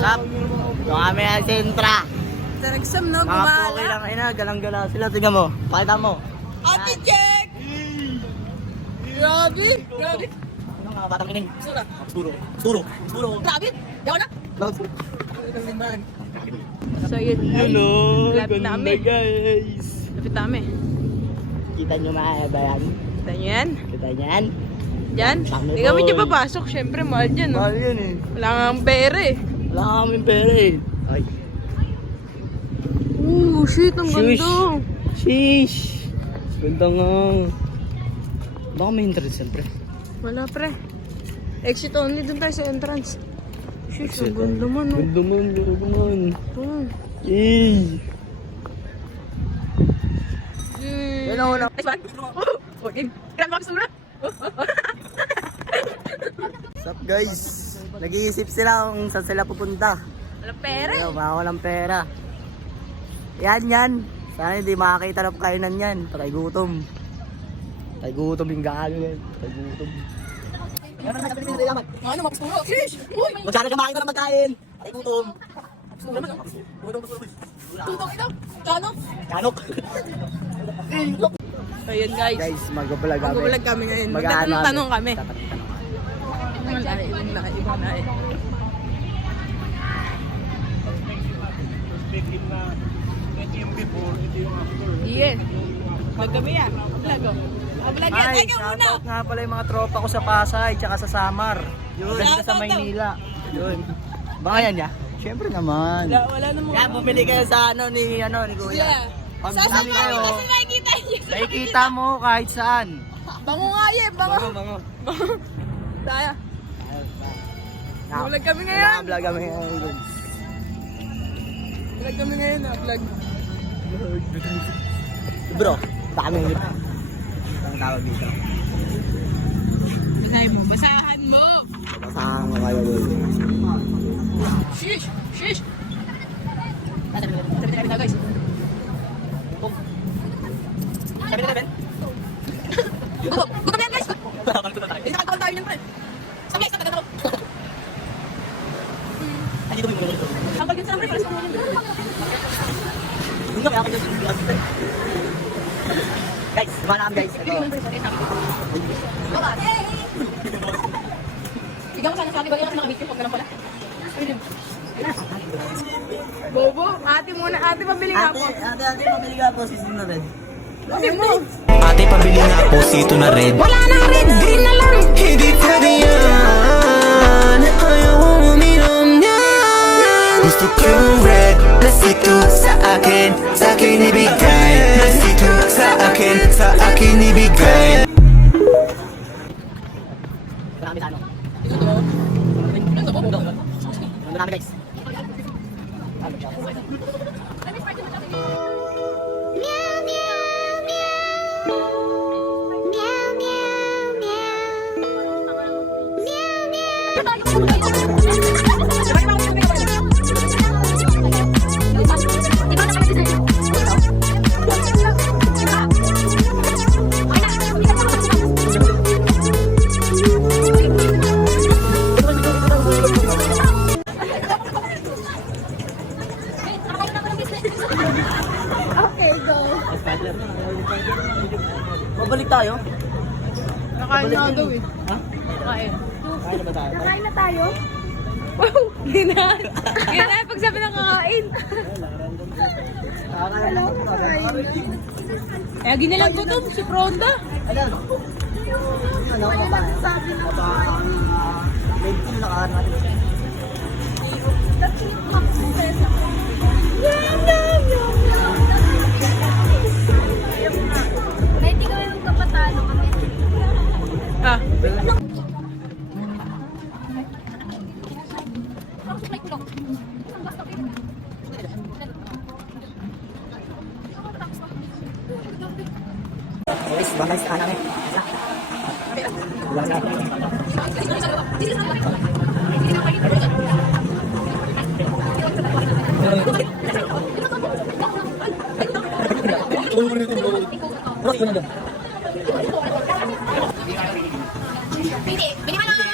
Stop. Ito kami ang sentra. Direction, no? Mga poke lang ina, galang-gala sila. Tingnan mo, pakita mo. Ate Jack! Grabe! Grabe! Ano mga batang kining? Sura. Suro. Grabe! Yawa na! So Yun yun. o, Lapit na kami. guys. Lapit na kami. Kita nyo mga ba yan? Kita nyo yan? Kita nyo yan? Diyan? Kami, Hindi kami boy. dyan papasok. Siyempre, mahal dyan. No? Mahal yun eh. Wala nga ang pera eh. Wala kaming pera eh. Ay. Shit, ang Shush. ganda. Sheesh. Ganda nga. Baka may interest siyempre. Wala pre. Exit only dun tayo sa entrance. Shit, ang ganda man. No? Ganda man, ganda man. Oh. Eh. Yan ako na. Next one. Okay. Kailan mo sura? What's up guys? Nag-iisip sila kung saan sila pupunta. Wala pera. Ayaw, baka walang pera. Yan. Sana hindi makakita ng kainan yan. Patay gutom. Patay gutom yung galo yan. Patay gutom. Ano, mapasuro? Shish! Uy! Magsana ka makita ng magkain. Patay gutom. Tutong ito! Kano? Kanok. So yun guys. Guys, mag-vlog kami. Mag-vlog kami ngayon. Mag-ano Magtatanong kami. Tatanong. Ibang lahi. Yes. Vlog kami yan. Vlog o. Vlog yan. Ay, Ikaw muna. shoutout nga pala yung mga tropa ko sa Pasay tsaka sa Samar. Yun. Ganda sa Shoutout Maynila. Yun. Baka yan ya? Siyempre naman. Wala namang... Yan, bumili kayo sa ni Kuya. Yeah. Pag Sasama bumili kayo, kasi makikita niyo. nakikita mo kahit saan. Bango nga yan, bango. Bango. Saya. Vlog kami ngayon. Vlog kami ngayon. Vlog kami ngayon na vlog. Bro, dami yun. Ang tawag dito. Basahin mo. Basahan mo. Basahan ko kayo doon. Shish! Shish! Sabi na guys. Sabi na Ben? Gutom yan guys! Bakit tayo? Hindi nakatawa tayo niyan pre. Sabi guys, nakatawa. Ay, dito mo yung mga. Ang bagay sa pre, pares pa mo yun. Hindi kami ako dyan. Guys, kumana kami guys. Ito. Ikaw sana sa akin, bagay natin nakabit yung pag ganun pala. Bobo, ate muna, ate pabili nga po. Ate, mabili ka po. Sisin na rin. Ate mo. Ate, pabili nga po sito na red. Wala nang red, green na lang. Hindi pwede yan. Ayaw kong uminom yan. Gusto ko yung red na sito sa akin. Sa akin ibigay. Na sito sa akin. Sa akin ibigay. Marami sa ano. Ito to. Ano to? Bobo. Nandun namin guys. Okay, go. Babalik tayo? Nakain na daw eh. Ha? Nakain. Kaya na ba tayo? Nakain na tayo? Wow! Ginaan. Ginaan pag sabi ng kakain. Hello, Eh, ginilang ko to, si Pronda. Ano? Ano? Sabi mo. Medyo nakahan natin. Pwede ko yung papatalo kami. Ah. Guys, baka sa kanan eh. Pwede, pwede man